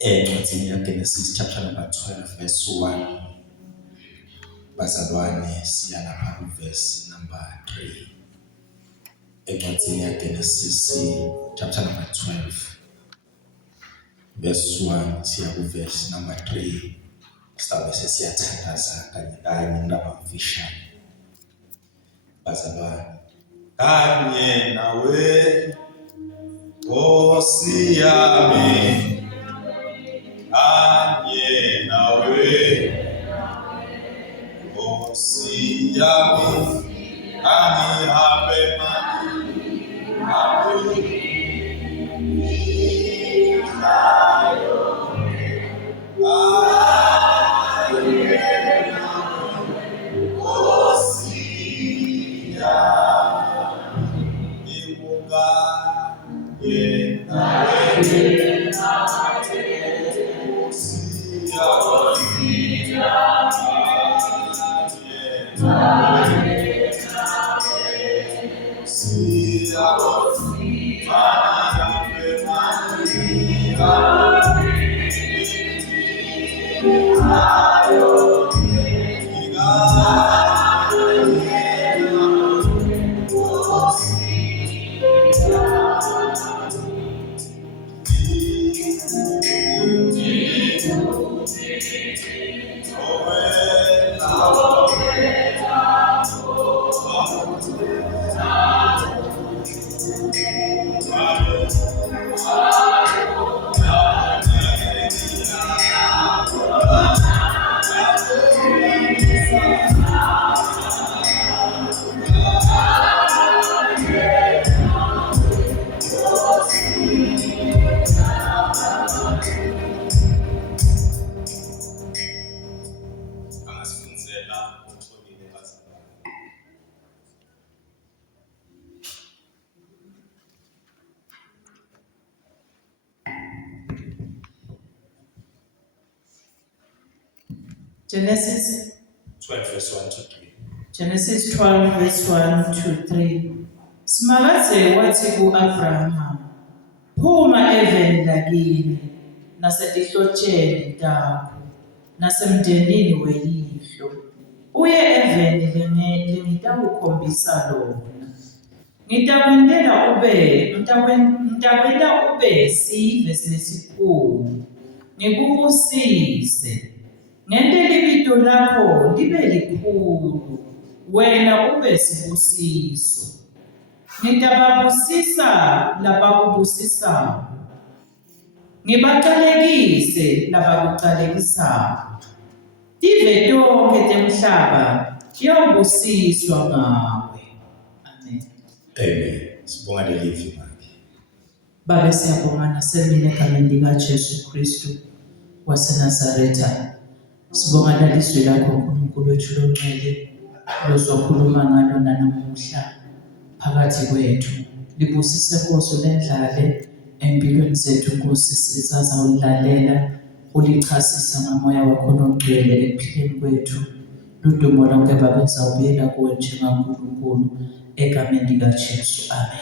Encwadini yaGenesis chapter number 12 verse 1. Bazalwane siya lapha kuverse number 3. Encwadini yaGenesis chapter number 12 verse 1 siya kuverse number 3. Sizabe sesiyathandaza kanye kanye indaba mfishane. Bazalwane kanye nawe Nkosi yami, kanye nawe Nkosi yami, angihambe Genesis 12 verse 1 to 3. Genesis 12 verse 1 to 3. Simakaze wathi ku-Abrahama, phuma eveni lakini, nasetihlotsheni takho, nasemndenini weyihlo. Uye eveni lengitawukhombisa lona. Ngitakwenta ube sive sesikhulu, ngikubusise. Ngente libito lakho libe likhulu, wena ube sibusiso. Ngitababusisa labakubusisayo, ngibaqalekise labakuqalekisayo. Tive tonke temhlaba tiyawubusiswa ngawe. Amen. Amen. Sibonga lelivi manje. Baba siyabonga nasemini egameni likaJesu Kristu waseNazaretha. Sibonga nalizwi lakho uNkulunkulu wethu longcwele lozokhuluma ngalo namuhla phakathi kwethu. Libusise Nkosi lendlale empilweni zethu Nkosi, sizazawulalela ulichasisa ngamoya wakho longcwele ekuphileni kwethu. Ludumo lonke Baba lizawubuyela kuwe njengaNkulunkulu egameni likaJesu. Amen.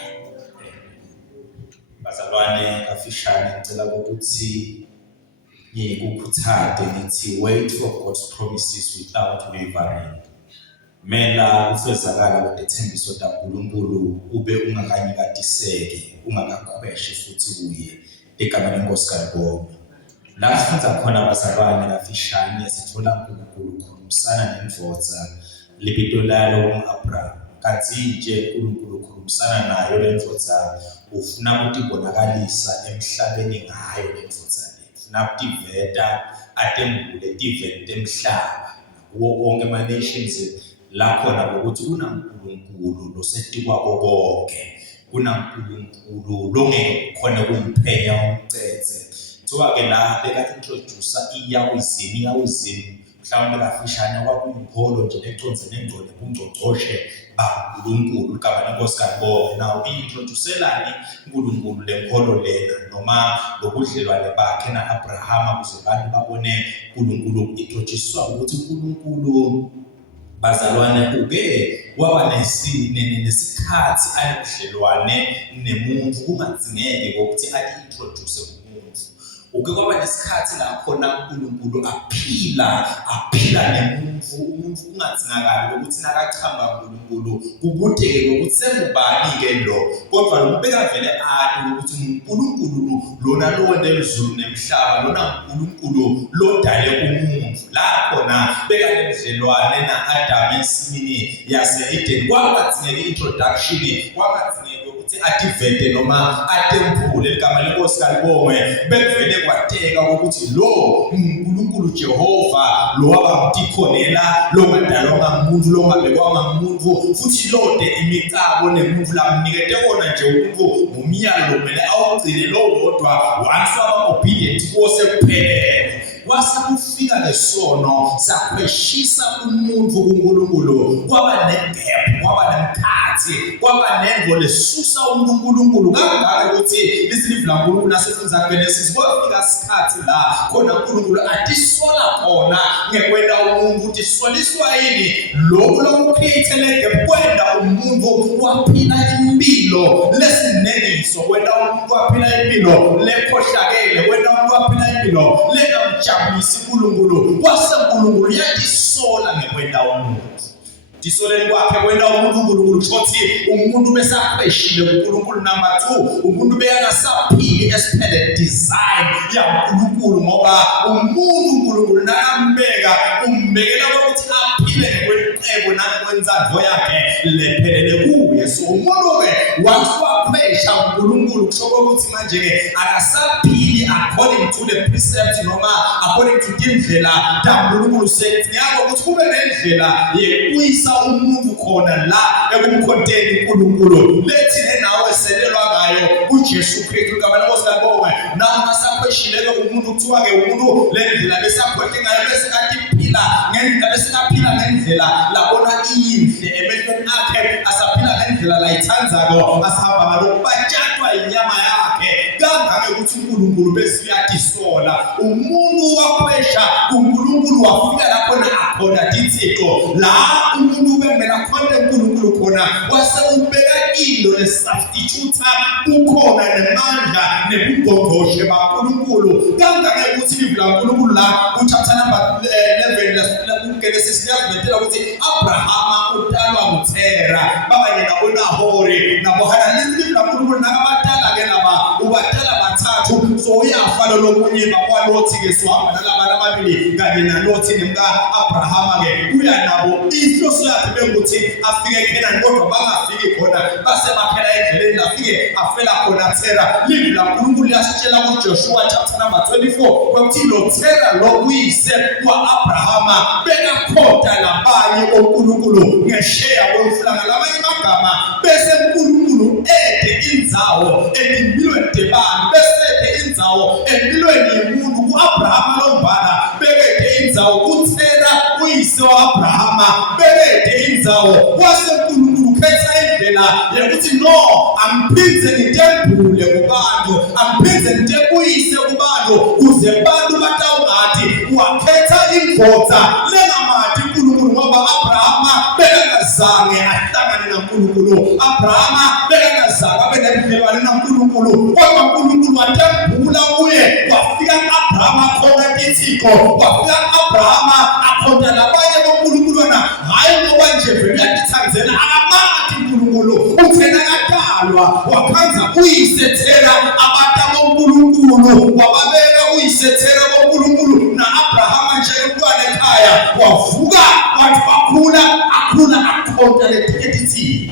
Bazalwane kafishane ngicela ukuthi ngikukhuthaze ngithi wait for God's promises without wavering. Mela ufezakala kwethembiso kaNkulunkulu ube ungakanyikatiseki, ungakakhweshe futhi kuye egameni leNkosi kaNkulunkulu. La sifunda khona bazalwane kafishane sithola uNkulunkulu ukhulumisana nendvodza libito lalo uAbraham. Kanti nje uNkulunkulu ukhulumisana nayo lendvodza ufuna ukubonakalisa emhlabeni ngayo lendvodza le. Ufuna ukutiveta atembule tivete temhlaba kuwo wonke ama-nations la khona ukuthi uNkulunkulu losetikwako konke, uNkulunkulu longeke khona kumphenya umcetse. Kuthiwa-ke la beka-introduce iyawizini mhlawumbe kafishane kwakuyimpholo nje econdzene engcole kungcocoshe baNkulunkulu igama leNkosi kaNkulunkulu. Naw i-introducelani uNkulunkulu lempholo lena noma lobudlelwane bakhe na-Abrahama ukuze abantu babone uNkulunkulu introducewa ukuthi uNkulunkulu bazalwane uke waba nesikhathi ayebudlelwane nemuntu kungadzingeke ukuthi ali-introduce umuntu. uke kwaba nesikhathi la khona uNkulunkulu aphila nemuntu ungadzingakali ukuthi nakachamba uNkulunkulu kubudeke ukuthi sengubani ke lo kodwa lo ubeka vele athi ukuthi uNkulunkulu lona lo wende izulu nemhlaba lona uNkulunkulu lo dale umuntu la khona beka nemdlelwane naAdam esimini yase-Eden kwakadzingeka introduction kwakadzingeka ukuthi adivete noma atempule igama lenkosi kalibongwe bekuvele kwateka ukuthi lo uNkulunkulu Jehova lo wabamtikhonela lo ngadalwa ngumuntu lo ngabekwa ngumuntu futhi lode imicabo nemuntu lamnikete kona nje umuntu umyalo kumele awugcine lo wodwa once waba obedient kose kuphelele wase kufika lesono sakhweshisa umuntu kuNkulunkulu kwaba negap kwaba nemkhathi kwaba nengo lesusa uNkulunkulu kangaka ukuthi lisilivu laNkulunkulu nasefunza kuGenesis kwafika isikhathi la khona uNkulunkulu atisola khona ngekwenda umuntu ukuthi soliswa yini lokhu lokucreate gap kwenda umuntu waphila impilo lesineliso kwenda umuntu waphila impilo lekhohlakele kwenda umuntu waphila impilo lenamjabulisi uNkulunkulu waseNkulunkulu yatisola ngekwenda umuntu disoleni kwakhe kwenda umuntu uNkulunkulu shothi umuntu besakhweshile uNkulunkulu number 2 umuntu beyakasaphili esiphele design yaNkulunkulu ngoba umuntu uNkulunkulu nakambeka umbekela ukuthi aphile ngekweqebo nangokwenzandlo yakhe lephelele kuye so umuntu ke wakhwesha uNkulunkulu kusho ukuthi manje ke akasaphili according to the precepts noma according to indlela kaNkulunkulu sengiyabo ukuthi kube nendlela yekuyisa umuntu khona la ekumkhonteni uNkulunkulu lethi nawe selelwa ngayo uJesu Kristu igama lenkosi kalibongwe nawe masakhweshileke umuntu kuthiwa ke umuntu lendlela besakhwethe ngayo bese kathi phila ngendlela besikaphila ngendlela labona iyinhle emehlweni akhe asaphila ngendlela la ithandzako asihamba ngalokhu batshatwa inyama yakhe kangake ukuthi uNkulunkulu besiyatisola umuntu wakhwesha uNkulunkulu wafika lapho akhona dithixo la umuntu bemela khona uNkulunkulu khona wase ubeka into lesubstitute ukhona nemandla nebugongoshe baNkulunkulu kangake ukuthi livula uNkulunkulu la uchapter number 11 kuGenesis liyavela ukuthi Abraham utalwa nguTera baba yena uNahori nabo hadalisi livula uNkulunkulu nakabadala ke laba ubadala bathathu so uyafa lo munye baba Lothi ke sohamba nalaba ababili kanye naLothi nemka Abraham ke uya nabo inhloso yakhe bengukuthi afike eKhanani kodwa bangafiki khona base baphela endleleni afike afela khona Tera livula uNkulunkulu yasitshela kuJoshua chapter number 24 ukuthi lo Tera lo uyise kwaAbraham bekakhonta labanye uNkulunkulu ngesheya kwemhlanga labanye amagama bese uNkulunkulu ede indzawo empilweni debani bese indzawo empilweni yomuntu kuAbraham lombala bekede indzawo kuTera uyise waAbraham bekede indzawo waseNkulunkulu khetha indlela yokuthi no amphindze ngitembule kubantu amphindze ngitebuyise kubantu kuze abantu batawungathi wakhetha indvodza lengamati uNkulunkulu ngoba Abraham bekangazange ahlangane noNkulunkulu Abraham bekangazange abe nebudlelwane noNkulunkulu kodwa uNkulunkulu watembula kuye wafika Abraham akhona kithiko wafika Abraham akhona labanye boNkulunkulu na hayi ngoba nje vele uyatithandzela akamathi uNkulunkulu uthena kadalwa wakhanza uyise Tera abata boNkulunkulu wababeka uyise Tera boNkulunkulu naAbraham nje umntwana ekhaya wavuka wathi akhula akhonta lethethi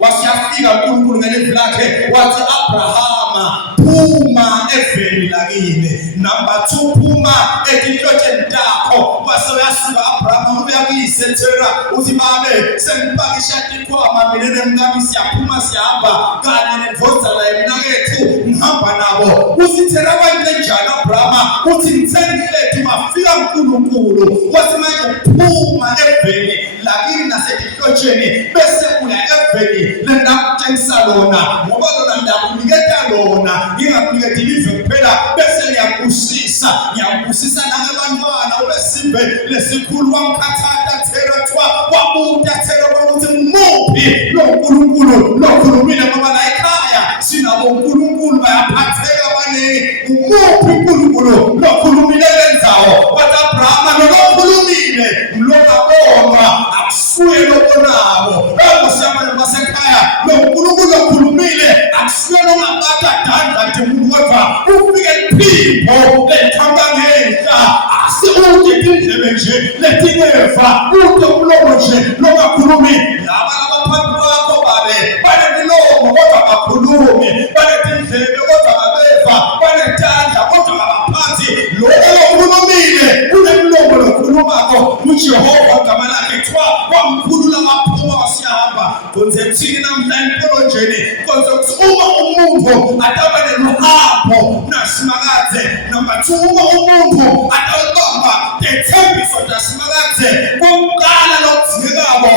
wasiyafika uNkulunkulu ngelizwi lakhe wathi Abraham phuma eveni lakini number 2 phuma etinhlotsheni takho wase uyasuka Abraham uya kuyise Tera uthi babe sengipakisha ikhwama mina nemngami siyaphuma sihamba kanye nemvodzana yemnakethu ngihamba nabo uthi Tera kanjani Abraham uthi ngithengilethi bafika uNkulunkulu wathi manje phuma eveni lakini nasetinhlotsheni bese uya eveni lendakutshengisa lona ngoba lona ndakuniketa lona ngingakuniketi live kuphela bese ngiyakubusisa nangebantwana ubesimbe lesikhulu wamkhathatha Tera wabuta Tera ukuthi muphi lo Nkulunkulu lo khulumile ngoba la ekhaya sinabo uNkulunkulu bayaphatheka abaningi umuphi uNkulunkulu lokhulumile lenzawo wathi Abrahama lokhulumile lokabonwa akusuye lobonawo engosiyamane basekhaya loNkulunkulu lokhulumile akusuye longabaka danda nje umuntu kodwa ufike iphimbo lethamba ngenhla asikude indlebe nje letineva ude umlomo nje lokakhulumi laba abaphambi kwakho babe banemilomo kodwa bakhulumi banezindlebe kodwa babeva banetandla kodwa abaphathi lokhulumile unemilomo lokhulumako uJehova igama lakhe kuthiwa wamkhulula waphuma wasiyahamba konze kuthini namhla empolojeni konze ukuthi uma umuntu atabane nohambo nasimakaze number 2 uma umuntu atalibamba ethembiso nasimakaze kokuqala lokudingekako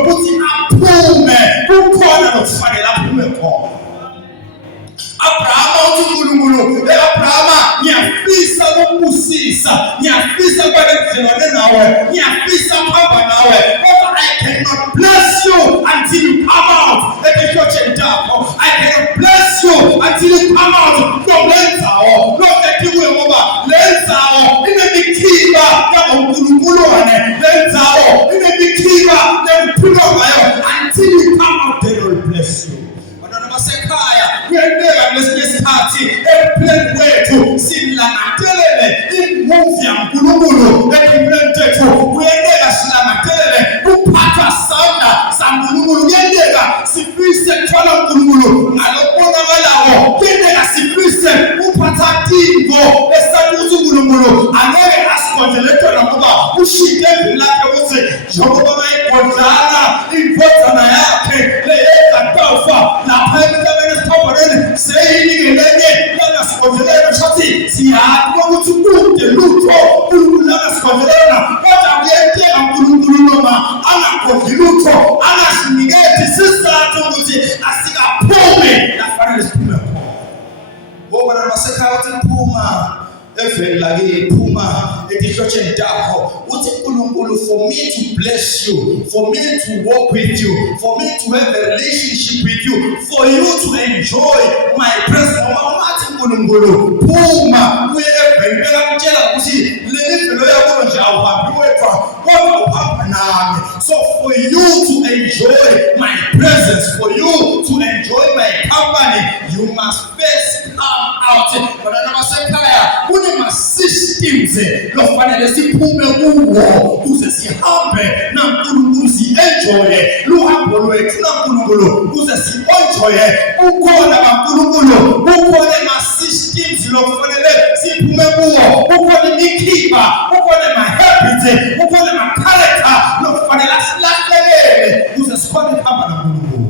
ukuthi aphume kukhona lokufanele aphume khona Abrahama uthi uNkulunkulu Abrahama ngiyafisa ukubusisa ngiyafisa ukwenzelana nawe ngiyafisa ukuhamba nawe but I cannot bless you until you come out church yakho I cannot bless you until you come out from lenzawo lokho kuwe ngoba lenzawo inemikhiba kaNkulunkulu lenzawo inemikhiba nemphilo ngayo until you come out they will bless you basekhaya kuyenteka lesinye isikhathi empilweni wethu silangazelele imove yaNkulunkulu empilweni yethu kuyenteka silangazelele kuphatha sandla saNkulunkulu kuyenteka sifise kuthola uNkulunkulu ngalokubonakalayo kuyenteka sifise kuphatha tingo esakuthi uNkulunkulu angeke asikonzelele ngoba ushike lakhe ukuthi njengoba bayigodlana imvozana yakhe leyekatofa lapha seyinikeleke langasikondzelena shathi siyazi ukuthi kude lutho uNkulunkulu langasikondzelena kodwa kuyenteka uNkulunkulu noma angakondli lutho angasinikezi sizathu ukuthi asikaphume lafanele siphume khona ngoba nabasekhaya bathi phuma eveni lake phuma etihlotsheni takho uthi uNkulunkulu for me to bless you for me to walk with you for me to have a relationship with you for you to enjoy my presence umathi uNkulunkulu phuma uye eveni bekamtshela ukuthi leli velo yakho nje awuhambi wedwa kodwa uhamba nami so for you to enjoy my presence for you to enjoy my company you must first come out bana nabasekhaya ma-systems lofanele siphume kuwo ukuze sihambe naNkulunkulu si-enjoye luhambo lwethu naNkulunkulu ukuze si-enjoye ukhona kaNkulunkulu ukhona ma-systems lofanele siphume kuwo ukhona imikhiba ukhona ma-habits ukhona ma-character lofanele silahlekele ukuze sikhone ukuhamba naNkulunkulu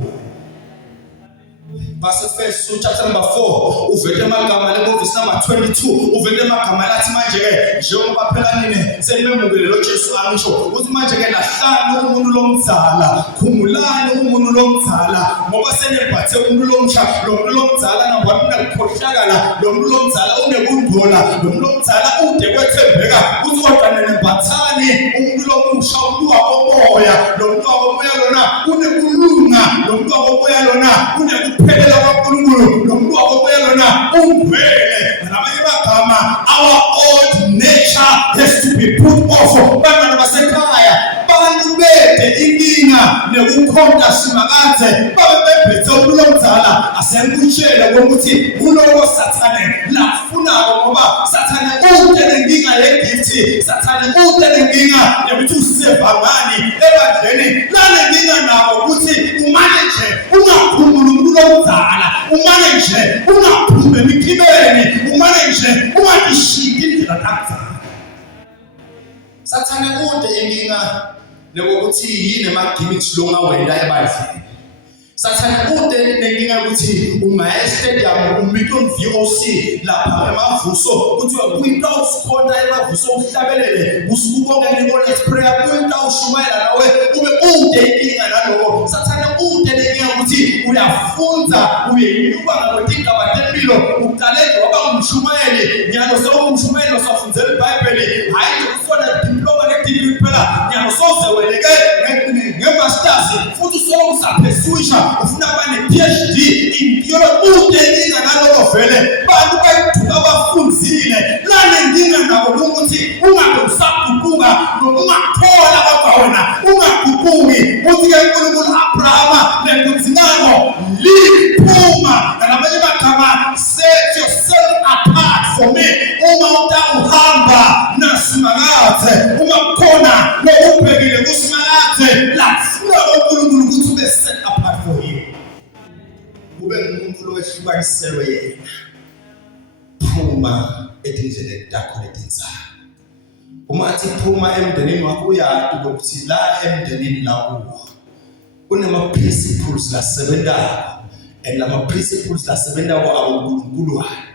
Verse 1 chapter number 4 uvele amagama lemovisi number 22 uvele amagama lathi manje ke njengoba phela nini senimemukele lo Jesu angisho ukuthi manje ke lahlanu umuntu lomdzala khumulani umuntu lomdzala ngoba senephathe umuntu lomsha lo muntu lomdzala namba unakukhohlakala lo muntu lomdzala unekundola lo muntu lomdzala ude kwethembeka uthi kodwa nenephathani umuntu lomusha umuntu wakomoya lo muntu wakomoya lona unekulunga lo muntu wakomoya lona unekuphela kwaNkulunkulu nomuntu wakomoya lona ungcwele ngamanye amagama our old nature has to be put off bantwana basekhaya abantu bethe inkinga nekukhonta simakaze babe bebhethe umuntu omdala asenkutshele ukuthi kuloko sathane lafunako ngoba sathane ude nenkinga yegift sathane ude nenkinga yokuthi usevangani ebadleni lale nkinga nabo ukuthi umanage ungakhumula umuntu omdala umanage ungaphume emikhibeni umanage ungadishiki indlela yakho sathane ude inkinga lokuthi yini ama-gimmicks longawenda ebadleni sathane ude nenkinga ukuthi ungaya stadium umuntu on-VOC lapha emavuso ukuthi uyaphinda usikhonta emavuso uhlabelele usuku bonke nge-honest prayer uyinta ushumayela nawe ube ude inkinga naloko sathane ude nenkinga ukuthi uyafunza uyenyuka ngakwetindaba tempilo uqaleke waba umshumayeli nyalo sewumshumayeli osafundzela iBhayibheli hayi nje ufuna diploma ne-degree kuphela nyalo sowuzeweleke nge-masters futhi usolo usapheswisha ufuna aba ne-PhD in theology ude inkinga naloko vele bantu bayiduka ube ngumuntu lowehlukaniselwe yena. Phuma etindleleni takho letinzayo. Uma athi phuma emndenini wakho uyazi ukuthi la emndenini lakuwo kunema principles lasebenzayo, and lama principles lasebenzayo awonkulunkulu wayo.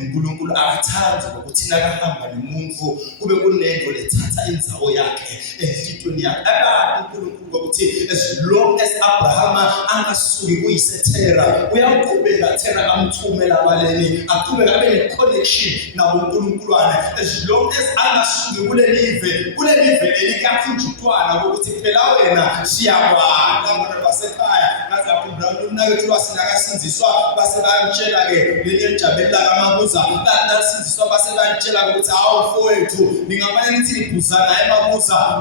uNkulunkulu akathandi ukuthi nakahamba nomuntu kube kunento lethatha indzawo yakhe enhlitweni yakhe. Abantu uNkulunkulu ukuthi as long as Abraham angasuki kuyiseThera uyaqhubeka Thera amthumela abaleni aqhubeka abe ne connection nawo uNkulunkulu. As long as angasuki kulelive leli kakhunjutwana ukuthi phela wena siyakwazi abantu basekhaya ngazakhumbula umnakethu wasinakasinziswa base bayamtshela ke leli ejabela kamabuza lasinziswa base bayamtshela ukuthi hawu mfowethu ningamane nithi libuzana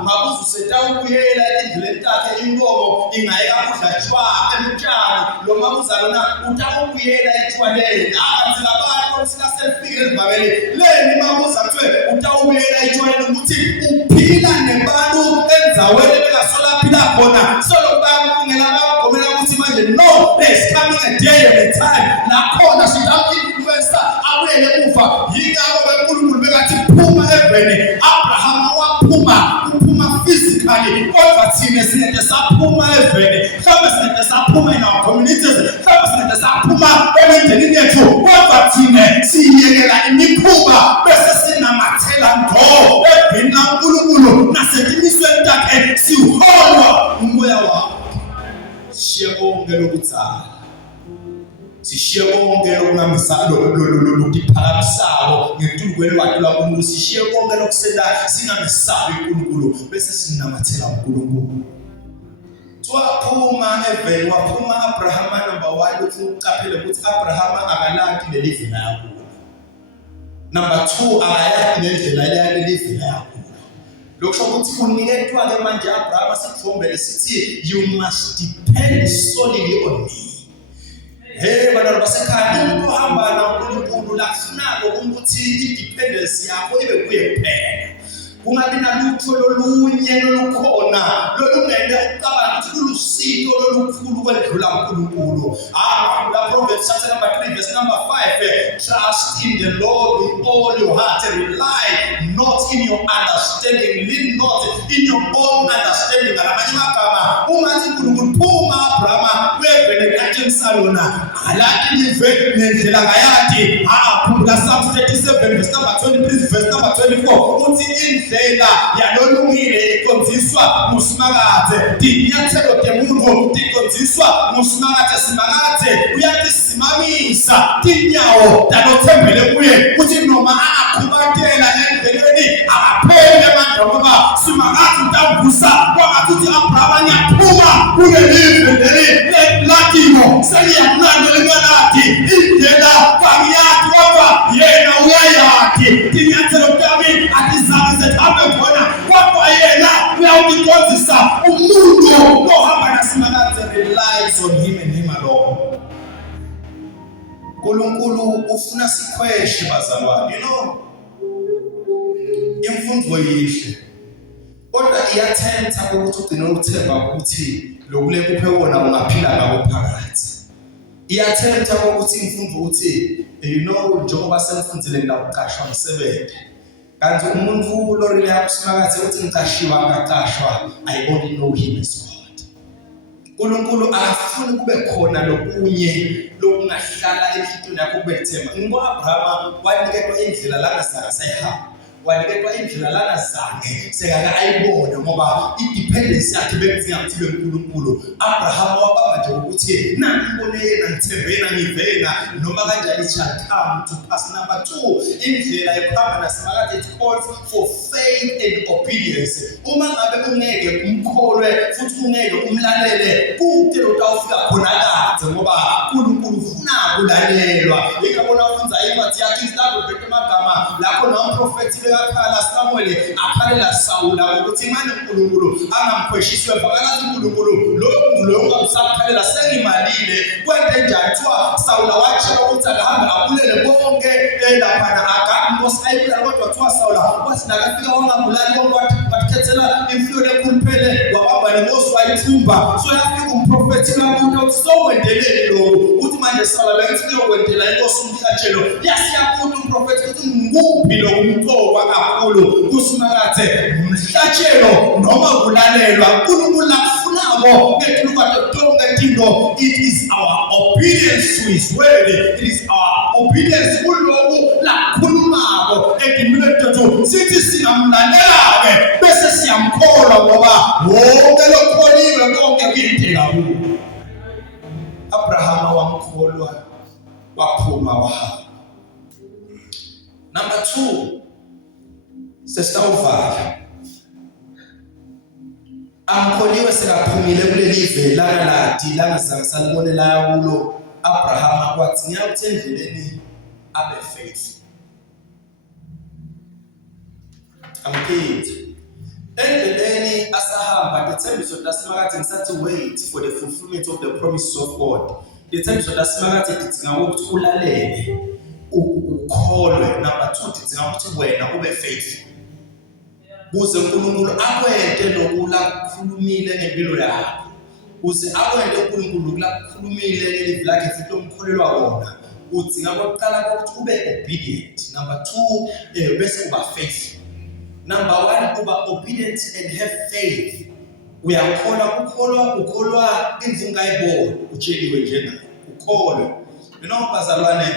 mabuza usetawubuyela endleleni yakhe inkomo ingayeka kudla tshwa emtshani lo mabuza lona utawubuyela etshwaleni akanzi abantu sikaselfike elivabele leni mabuza kuthiwe utawubuyela etshwaleni ukuthi uphila nebantu enzaweni bengasolaphila khona solokubangela abagomela ukuthi manje no, there's coming a day and a time nakhona influencer awuyele kufa yingakho beNkulunkulu bekathi phuma eveni. Abraham waphuma physically kodwa thina sinede saphuma eveni. Mhlawumbe sinede saphuma in our communities, mhlawumbe sinede saphuma emndenini yethu kodwa thina siyekela imikhuba bese sinamathela ngqo eveni laNkulunkulu nasetimisweni takhe siholwa umoya wakhe. Sishiye konke lokutsala, sishiye konke lokunamisalo lokuphakamisako ngetulukweni wakhe laNkulunkulu, sishiye konke lokusenda singamesabi uNkulunkulu bese sinamathela uNkulunkulu. Waphuma eveni, waphuma Abraham number 1 ukuthi ucaphele ukuthi Abraham akalaki lelive yakho. Number 2 akayaki nendlela lelive yakho. Lokho ukuthi uniketwa ke manje Abraham sikhombele sithi you must depend solely on me. Hey bana basekhaya umuntu ohamba noNkulunkulu lafunako ukuthi independence yakho ibe kuye kuphela. Kungabi nalutho lolunye lolukhona lolungende ucabanga ukuthi lulusito lolukhulu kwedlula uNkulunkulu. La Proverbs chapter number 3 verse number 5, trust in the Lord with all your heart and rely not in your understanding, lean not in your own understanding. Ngamanye amagama umathi uNkulunkulu phuma Abraham wevele kathi Salona alaki live nendlela ngayati phumula Psalm 37 verse number 23 verse number 24 uthi indlela yalolungile ikonziswa ngusimakathe dinyathelo temuntu dikonziswa ngusimakathe simakathe uyatisimamisa tinyawo talothembele kuye uthi noma akhubatela endleleni akaphele manje ngoba simakathe utamvusa kwakathi Abraham nyaphuma kulelive leli latino seliyakunana lengalati indlela kangiyathi ngoba yena uyayathi dinyathelo tami atizabe hambe khona kodwa yena uyawukonzisa umuntu ohamba nasimakathe relies on him and him alone. uNkulunkulu ufuna sikhweshe bazalwane, imfundo yihle kodwa iyathenta ukuthi ugcine ukuthemba ukuthi lokule kuphe wona ungaphila ngabo phakathi. Iyathenta ukuthi imfundo uthi njengoba senifundile ngaqashwa umsebenzi kanti umuntu lorile yakusimakathe uthi ngicashiwa ngaqashwa, I only know him as God. uNkulunkulu akafuni kube khona lokunye lokungahlala enhlitweni yakho kube kuthemba. Abraham waniketwa indlela langazange sayihamba, waniketwa indlela langazange sekake ayibone ngoba idependence yakhe bekudinga ukuthi uNkulunkulu. Abraham wabamba nje ukuthi nangibone yena ngithembe yena ngivena noma kanjani shall come to pass. Number 2, indlela yokuhamba nasimakathe it calls for faith and obedience. Uma ngabe ungeke umkholwe futhi ungeke umlalele kude lotawufika khona kaze ngoba uNkulunkulu ufuna kulalelwa. Ikabona ufunza incwadi yakhe isidabo vete magama lapho nomprofeti bekakhala Samuel akhalela Sawula ukuthi manje uNkulunkulu angamkhweshisiwe vakalazi uNkulunkulu lo ungamsakhalela sengimalile kwente njani kuthiwa Sawula watshela ukuthi akahambe abulele bonke lapha Inkosi ayibulala kodwa kuthiwa Sawula wathi nakafika wangabulali bonke wathethela imfuyo lekhuluphele wabamba nenkosi wayithumba. So yafika umprofeti kamuntu uthi sokwendeleni lo uthi manje Sawula bethi kuyokwendela inkosi umhlatshelo yasiyakuthi umprofeti uthi nguphi lo umqoka kakhulu kusimakathe umhlatshelo noma kulalelwa uNkulunkulu akufunako ngethulukathi tonke into. It is our obedience to his word, it is our obedience kuloko lakhulumako edimile tethu sithi singamlalela bese siyamkholwa ngoba wonke lokholiwe konke kuyinteka kuwo. Abraham wamkholwa waphuma wahamba. Number 2, sesitawuvala amkholiwe sekaphumile kuleli live lakaladi langazange salibonela kulo. Abraham akwathi ngiyakuthi endleleni abe faithful. Amphindi endleleni asahamba lethembiso lasimakade ngisathi wait for the fulfillment of the promises of God. Lethembiso lasimakade lidinga ukuthi ulalele ukholwe. Number 2 lidinga ukuthi wena ube faithful kuze uNkulunkulu akwente lokulakhulumile ngempilo yakho, kuze akwente uNkulunkulu lokulakhulumile ngelivi lakhe futhi omkholelwa wona. Udinga kokuqala ukuthi ube obedient. Number 2 bese uba faithful. Number 1 uba obedient and have faith. Ukholwa indlu ungayibona utsheliwe njengayo ukholwe. Bazalwane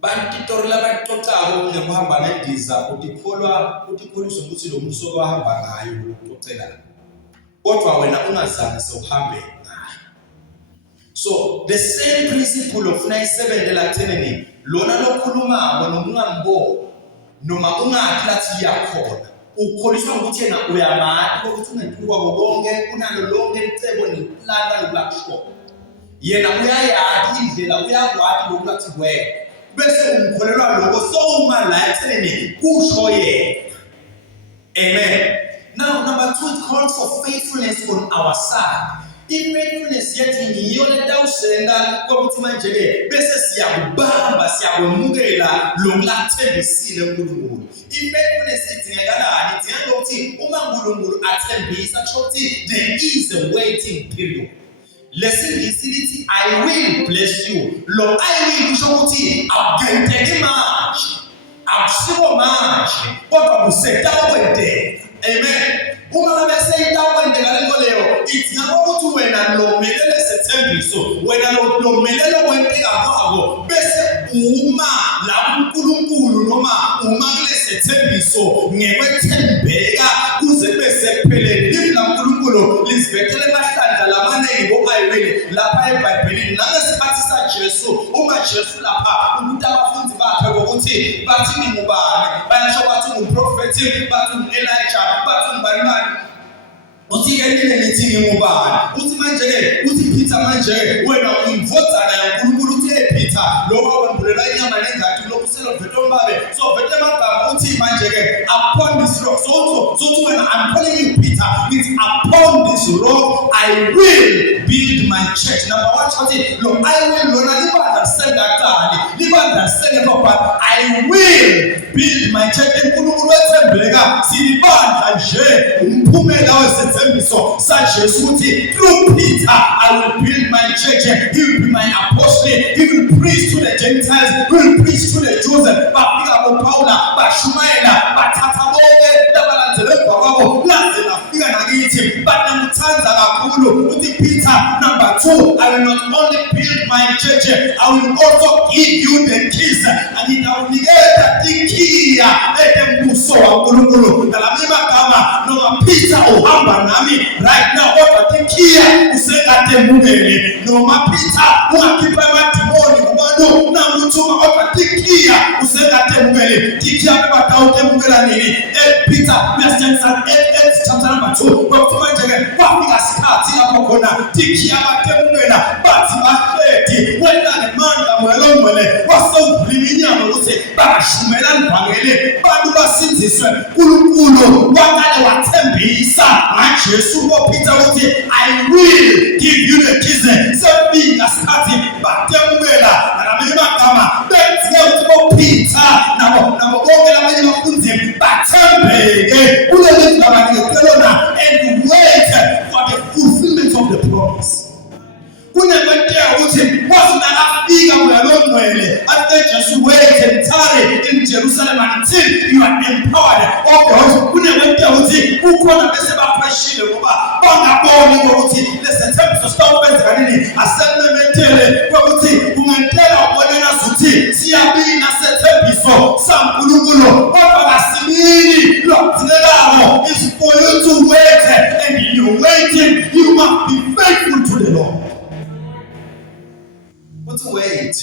bantitori labaxoxako ngekuhamba nendiza ukholwa ukholiswa ukuthi lo muntu sokuhamba ngayo uxoxela kodwa wena ungazange sewuhambe ngayo. So the same principle of nayisebenzela kuthenini lona lokhulumako noma ungamboni noma ungathi lathi yakhona ukholiswa ukuthi yena uyamati ukuthi ungentuka konke kunalo lonke icebo neplana lokulakusho yena uyayazi indlela uyakwazi lokulathi wena bese umkholelwa lokho so uma la ekuthenini kusho yena. Amen. Now number 2, it calls for faithfulness on our side. Faithfulness yethu ngiyo letawusenga kokuthi manje ke bese siyakubamba siyakwemukela lokulathembisile uNkulunkulu. Faithfulness idingakalani? Idinga ukuthi uma uNkulunkulu athembisa kusho ukuthi there is a waiting period. Lesingisi lithi I will bless you. Lo I will kusho ukuthi akugenteki manje, akusiko manje kodwa kusetakwendeka. Amen. Uma ngabe seyitakwendeka lento leyo idinga ukuthi wena lomelele sethembiso, wena lomelele kwenteka kwako bese uma la uNkulunkulu noma uma kulesethembiso ngekwethembeka kuze bese kuphelele. Livi la uNkulunkulu lisivekele emahlandla lamanengi boAyiwele lapha eBhayibhelini nangesikhathi saJesu. Uma Jesu lapha ukuthi abafundi bakhe ukuthi bathi ngubani, bayasho bathi ngumprofeti, bathi ngElijah, bathi ngubani. Uthi ke nini nithi ngubani? Uthi manje ke uthi Peter manje wena uyimvodzana yaNkulunkulu uthi Peter lokho wembulela inyama nengadi lokuselo vetombabe so vete magama uthi manje ke upon this rock so when I'm calling you Peter it's upon this rock I will build my church. Number 1 shout lo I will lona libandla sengakali libandla sengekho I will build my church. uNkulunkulu wethembeka silibandla nje umphumela wesethembiso saJesu uthi through Peter I will build my church. He will be my apostle. He will preach to the Gentiles. He will preach to the Jews. Bafika boPaula bashumayela bathatha bonke labalandela kwabo laze lafika nakithi banamthanza kakhulu uthi Peter. Number 2 I will not only build my church, I will also give you the keys. Ngitawunikeza ikiya etembuso waNkulunkulu. Ngalami magama noma Peter uhamba nami right now kodwa ikiya usekatemukele noma Peter ungakhipha amadimoni kubantu namuthuma kodwa ikiya usekatemukele. Ikiya batawutemukela nini? Peter mesiyanisa chapter number 2 ngokuthi manje ke kwafika isikhathi lapho khona ikiya batemukela bathi prophet wena ngemandla moya longcwele wasewuvula iminyango ukuthi bashumela livangeli bantu basinziswe. uNkulunkulu waqale wathembisa ngaJesu kuPeter ukuthi I will give you the keys. Sefika isikhathi batemukela ngamanye amagama benze ukuthi uPeter nabo bonke labanye abafundi bathembeke kuleli labanikekelona and wait for the fulfillment of the promise. Kunekwenteka ukuthi wasinakafika moya longcwele after Jesu wait and tarry in Jerusalem until you are empowered of the Holy. Kunekwenteka ukuthi ukhona bese baphashile ngoba bangaboni ukuthi lesethembiso sitawukwenzeka nini asememethele ukuthi kungentela ubonela ukuthi siyabina sethembiso saNkulunkulu kodwa kasibili lokugcinelako is for you to wait, and in your waiting you must be faithful to the Lord. But wait,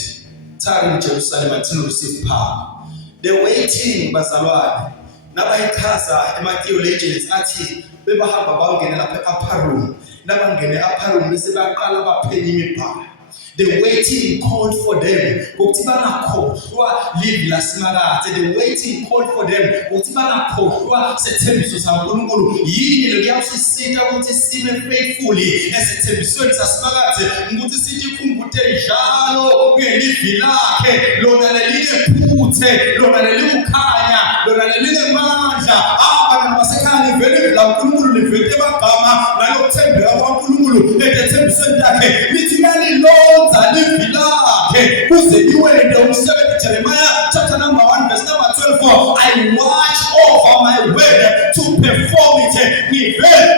tarry in Jerusalem until you receive power. The waiting bazalwane nabayichaza ema-theologians athi bebahamba bangene lapha e-upper room nabangene e-upper room bese baqala baphenya imibhalo. The waiting called for them ukuthi bangakhohlwa live lasimakade. The waiting called for them ukuthi bangakhohlwa sethembiso saNkulunkulu. Yini lo kuyasisita ukuthi sibe faithfully esethembisweni sasimakade ukuthi sithi khumbude njalo ngelivi lakhe lona lelinephuthe lona leliukhanya lona lelinamandla. Abantu basekhaya livele la uNkulunkulu livele bagama nalokuthembeka kwaNkulunkulu ethembisweni lakhe lithi balilonza livi lakhe kuze liwele umsebenzi. Jeremiah chapter number 1 verse number 12. I watch over my word to perform it.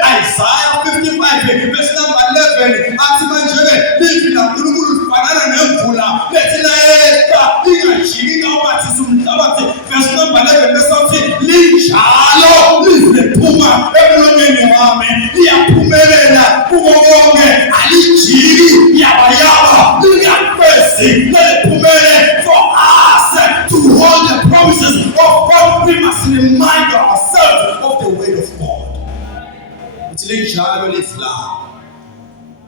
Isaiah 55 verse number 11 athi manje livi la uNkulunkulu lifanana nemvula lethi layeka ingajiki ngawubathisa umhlabathi. Verse number 11 bese uthi linjalo liphuma emlonyeni wami liyaphumelela kubo bonke alijiki yaba lingafesi liphumele. For us to hold the promises of God we must remind ourselves of the word of God. Uthi linjalo lifla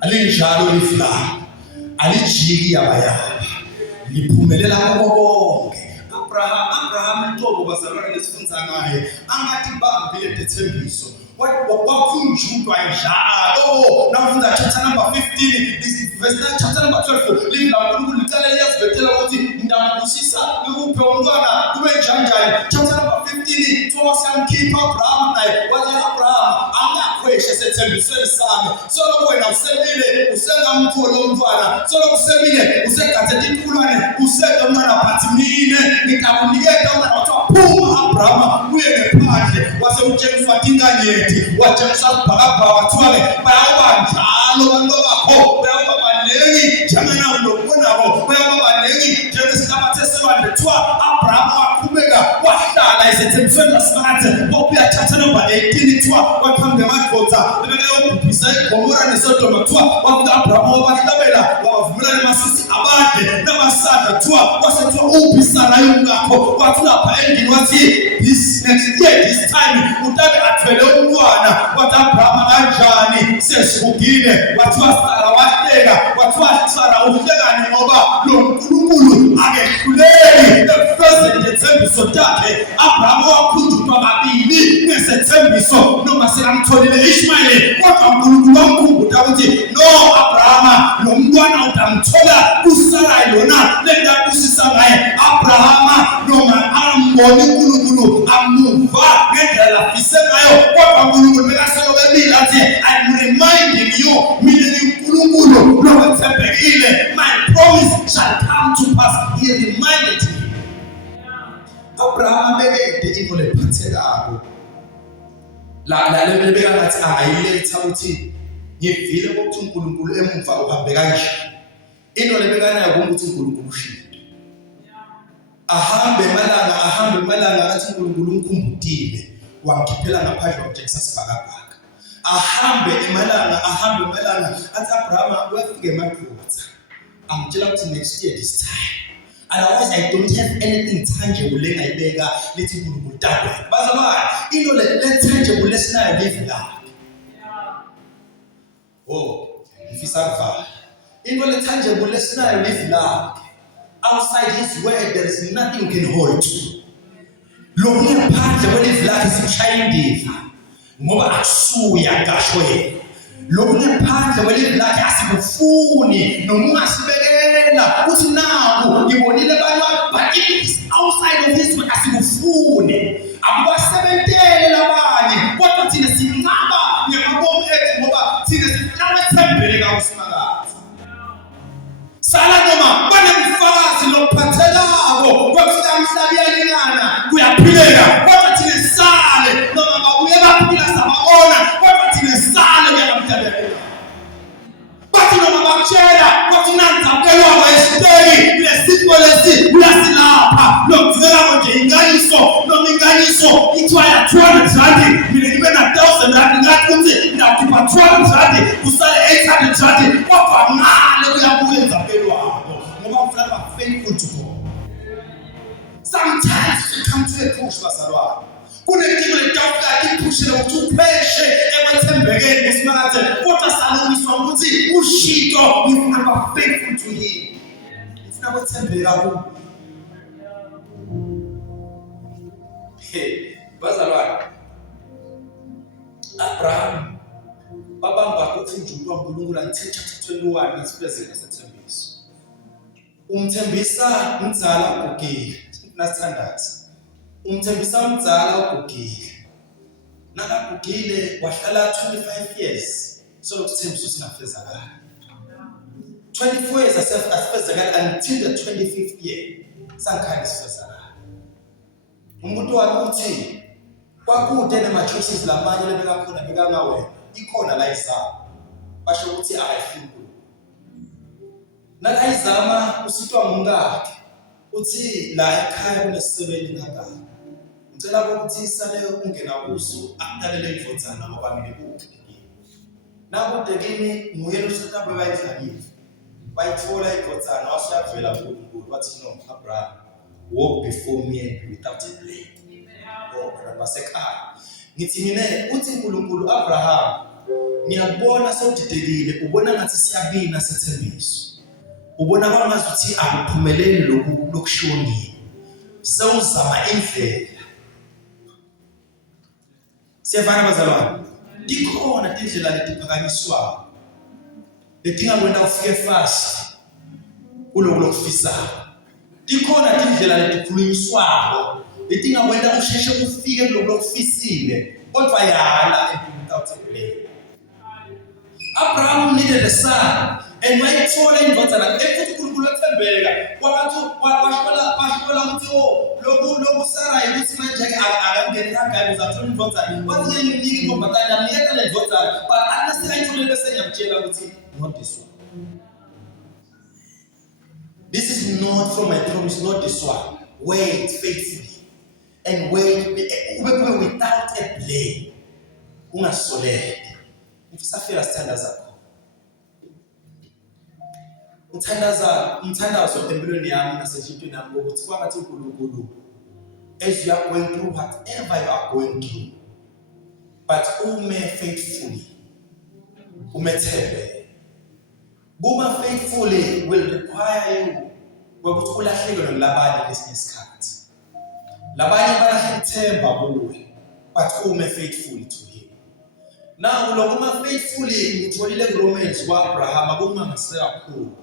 alinjalo lifla alijiki yaba liphumelela kubo bonke. Abraham intobo bazalwane lesifunza ngaye angathi bambile lethembiso wakhunjulwa njalo. Nawufunda chapter number 15 verse chapter number 12 live la uNkulunkulu licala liyasivetela ukuthi ndambusisa ngikuphe umntwana kube njani. Chapter number 15 twasamkhipha Abraham naye wathi Abraham angakhweshe sethembisweni sami solo wena usemile usengamtholo umntwana solo usemile usegathe inkulwane useke umntwana phathi mine ngitakunikeza umntwana wathi phuma Abraham uye ngephandle wase utshengisa inganyeti watshengisa ubhakabhaka wathiwa-ke bayawuba njalo bantu bakho bayawuba baningi njenganawo nokubonako bayawuba baningi njengesikhathi esilwandle kuthiwa Abraham waqhubeka wahlala esethembisweni lasikade. Popular chapter number 18 kuthiwa wakhamba emadvodza ebekayobhubhisa iGomora neSodoma kuthiwa wafika Abraham wabahlabela wabavumela namasisi abade nabasanda kuthiwa wasethiwa ubhisana yomkakho wathi lapha endini wathi this next year this time utabe athwele umntwana. Wathi Abraham kanjani sesivukile wathiwa Sara wahleka wathiwa Sara uhlekani ngoba lo uNkulunkulu akehluleki efezeni lethembiso takhe. Abraham wakhunjulwa kabili ngesethembiso noma sekamtholile Ishmael kodwa uNkulunkulu wamkhumbuza ukuthi no Abraham lo mntwana utamthola kuSara yona lendabusisa ngaye. Abraham noma amboni uNkulunkulu amuva ngendlela afise ngayo kodwa uNkulunkulu bekaselobelile athi I'm reminding you mina uNkulunkulu lokuthembekile my promise shall come to pass. He reminded him. Abraham bekede into lephathekako la lebeka ngathi angayiletha ukuthi ngivile ukuthi uNkulunkulu emva uhambe kanje. Into lebeka nayo ukuthi uNkulunkulu ushilo ahambe malanga athi uNkulunkulu umkhumbutile wamkhiphela ngaphandle kwamjekisa sibhakabhaka. Ahambe malanga athi Abraham wafike emadvodza amtshela ukuthi next year this time otherwise I don't have anything tangible lengayibeka lithi uNkulunkulu tabela. Bazalwane into le tangible lesinayo live la ngifisa kuvala into le-tangible lesinayo live lakhe. Outside his word there is nothing you can hold. Lokhu ngaphandle kwelive lakhe sikushaya indiva ngoba akusuya kasho yena. Lokhu ngaphandle kwelive lakhe asikufuni noma ungasibekela uthi naku ngibonile abantu but if it's outside of his word asikufuni. Akubasebentele labanye kodwa thina sincaba ngemabomu ethu ngoba thina sifuna usimakazi. Sala noma banemfakazi lokuphathelako kwakuthi amhlabi yalingana kuyaphileka kodwa thina sale noma babuye baphila sababona kodwa thina sale kuyaphileka. Bathi noma bakutshela ukuthi nanizabelwa kwesiteki lesipho lesi kuyasilapha lokuvela nje inganiso noma inganiso ithiwa ya 200 rand mina ngibe na 1000 rand ngathi ukuthi ndakhipha 200 rand kusale 800 rand kodwa ngale kuyabuya ezabelwako ngoba ufuna ba faithful to God. Sometimes you come to a push bazalwane kunenkinga letawufika iphushele ukuthi upheshe ekwethembekeni usimakathe kodwa salungiswa ukuthi ushito ufuna ba faithful to him. Ufuna kwethembeka kubo. Bazalwane Abraham babamba kuthunjulwa uNkulunkulu until chapter 21 isifezeka sethembiso. Umthembisa umzala ugugile nasithandaza. Umthembisa umzala ugugile. Nakagugile wahlala 25 years so ukuthembisa singafezakala. 24 years asifezakala until the 25th year sankhani sifezakala. Umuntu wami uthi kwakude nema-choices lamanye lebekakhona bekangawena ikhona la izama basho ukuthi ayifuni nala izama usitwa ngumkakhe uthi la ekhaya kunesisebenzi ngakho ngicela ukuthi sale ungena kuzo akutalele ivodzana ngoba mina kude nakude kimi nguyena usitambe bayidlalile bayithola ivodzana wasiyavela kuNkulunkulu bathi no Abraham walk before me and without a blame. Basekhaya ngithi mina uthi uNkulunkulu Abraham ngiyabona sewudidekile ubona ngathi siyabina sethembiso ubona kwangazuthi akuphumeleli lokushonini sewuzama indlela siyafana bazalwane dikhona indlela letiphakanyiswa letingakwenda ufike fast kuloko lokufisayo dikhona indlela letikhulunyiswako letingakwenda usheshe ufike kuloko lokufisile kodwa yala without a blame. Abraham needed a son and wayithola indodana efuthi uNkulunkulu ethembeka kwabantu washola ukuthi lokhu Sarai ukuthi manje akangeni kangabi uzathola indodana wathi ngimnike ngobatana amnika le ndodana but anasayithole bese ngiyamtshela ukuthi not this one. This is not from my promise, not this one. Wait faithfully and wait without a blame. Ungasoleki. Mfisafela sithanda zakho. Umthandazo empilweni yami nasejintweni nami ukuthi kwakathi uNkulunkulu as you are going through whatever you are going through but ume faithfully umethembe. Kuma faithfully will require you ukuthi ulahlekelwe labanye lesinye isikhathi. Labanye balahlithemba kuwe but ume faithfully to him. Now lokuma faithfully ngitholile kuRomans kwaAbraham akungamaseka kakhulu.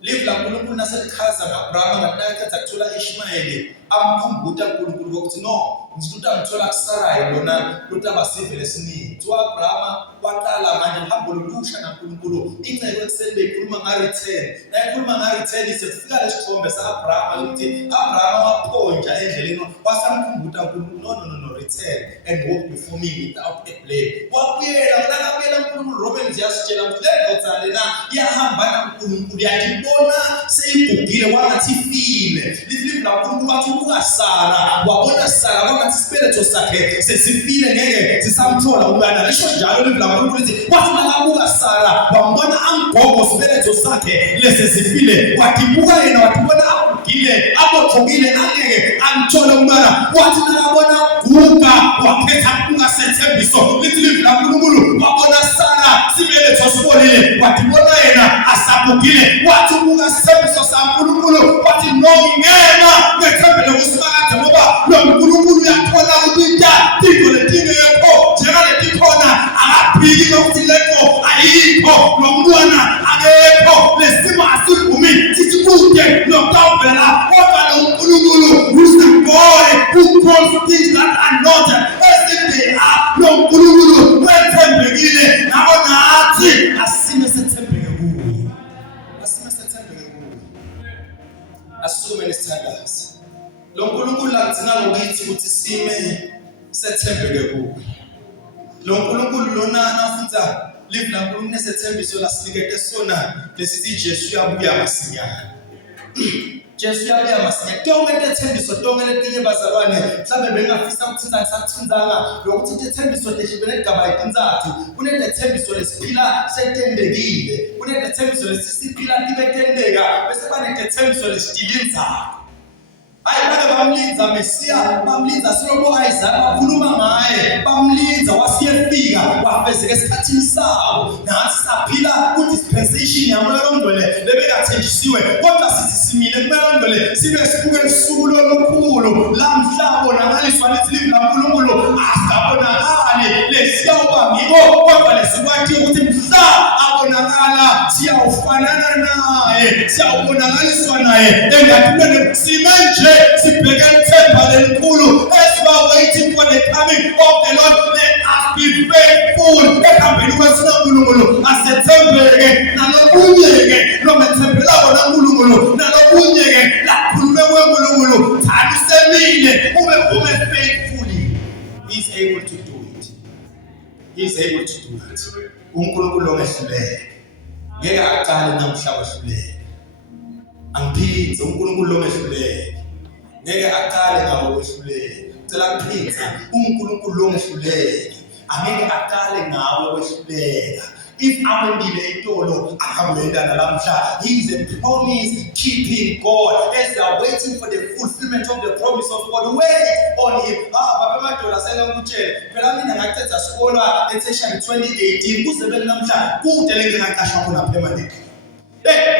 Live la uNkulunkulu naselikhaza ngaAbraham ngathatha kuthola Ishmael amkhumbuta uNkulunkulu ukuthi no ngisuthi angithola kuSarai lona lutabasive lesiningi. UAbraham waqala manje uhambo olusha naNkulunkulu inceke ekuseni bekhuluma ngareturn. Nayikhuluma ngareturn isefika lesithombe saAbraham ukuthi Abraham waphonja endleleni wasamkhumbuta uNkulunkulu no return and walk before me without a blame. Wabuyela nakabuyela uNkulunkulu Romans yasitshela ukuthi le ndoda lena iyahamba naNkulunkulu yayibona seyibhugile wangathi ifile. Live la uNkulunkulu wathi ubuka Sara wabona Sara wangathi isibeletho sakhe sesifile ngeke sisamthola umntana. Lisho njalo live la uNkulunkulu lithi wathi nakabuka Sara wambona amgogo isibeletho sakhe lesesifile wathi buka yena wathi bona abugile abothokile angeke amthola umntana. Wathi nakabona guga wakhetha kungasethembiso lithi live la uNkulunkulu wabona Sara kuqala sibeletho sibonile wathi bona yena asabukile wathi ubuka isithembiso saNkulunkulu wathi no ngena ngethembele kusimakade ngoba lo uNkulunkulu uyakhona ukubita into letingekho njengaleti khona akaphiki ukuthi lekho ayikho lo mntwana akekho lesimo asivumi sithi kude nokawuvela kodwa lo uNkulunkulu who's the God who calls things that are not as if they are. Lo uNkulunkulu wethembekile nawo nathi asime sethembeke kuye. Asime sethembeke kuye. Asukume nesithandazi. Lo uNkulunkulu lakudzinga ngokuthi ukuthi sime sethembeke kuye. Lo uNkulunkulu lona afunda live la uNkulunkulu nesethembiso lasinikete sona lesithi Jesu uyabuya masinyane. Jesu uyabuya masinyane. Tonke lethembiso tonke letinye bazalwane mhlawumbe bengafisa ukuthinta ngisakuthindanga lokuthi lethembiso leshibene ligaba etinzathu. Kunelethembiso lesiphila setendekile. Kunelethembiso lesisiphila libetendeka bese banelethembiso lesidilinza. Hayi bake bamlinza Mesiya bamlinza silobo Isaiah bakhuluma ngaye bamlinza wasiyefika wafezeka esikhathini sawo nathi saphila ku dispensation yamoya lomngcwele lebekathenjisiwe kodwa sithi simile kumoya lomngcwele sibe sibuke usuku lolukhulu la mhlaba bonakaliswa lithi live laNkulunkulu asabonakali lesiyawuba ngibo kodwa lesikwathi ukuthi mhla abonakala siyawufanana naye siyawubonakaliswa naye engathubene simenje sibheke ithemba lelikhulu as we are waiting for the coming of the Lord. Let us be faithful ekuhambeni kwesinaNkulunkulu asethembeke nalokunyeke lomethembela bona uNkulunkulu nalokunyeke lakhulume kweNkulunkulu thani semile ube faithfully. He is able to do it. He is able to do it. uNkulunkulu ongehluleke ngeke aqale namhla kwehluleke. Angiphindze uNkulunkulu ongehluleke ngeke aqale ngawo kwehluleke. Cela kuphindza uNkulunkulu ongehluleke angeke aqale ngawo kwehluleka. If amendile itolo akawenda nalamhla, he is a promise keeping God. As they are waiting for the fulfillment of the promise of God, wait on him. Baba madoda sele ngikutshela phela mina ngaceda isikole eThekwini 2018 kuze belamhla kude lenge ngaqashwa khona permanent.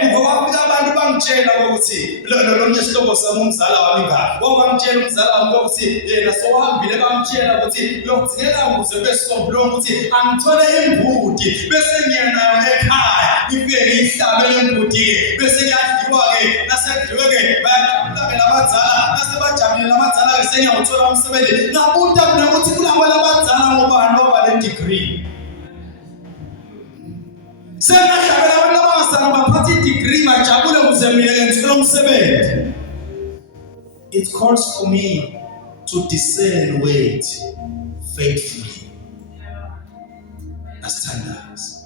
Ukufika abantu bangitshela ukuthi lo nyesihlobo sami umzala wami ngapha. Wabangitshela umzala wami ukuthi yena sohambile bamtshela ukuthi lokuzela ukuze besombulonga ukuthi angithole imbudi bese ngiya nayo ekhaya ngifike ngihlabele imbudi bese ngiyadliwa ke nasedliwe ke bayaqhubeka labadzala nasebajabulile labadzala ke sengiyawuthola umsebenzi ngabuta mina ukuthi kulabo labadzala ngobani ngoba le degree sengahlabela abantu abasana baphatha degree bajabule ukuze mina ngithole umsebenzi. It calls for me to discern and wait faithfully. Asithandaze.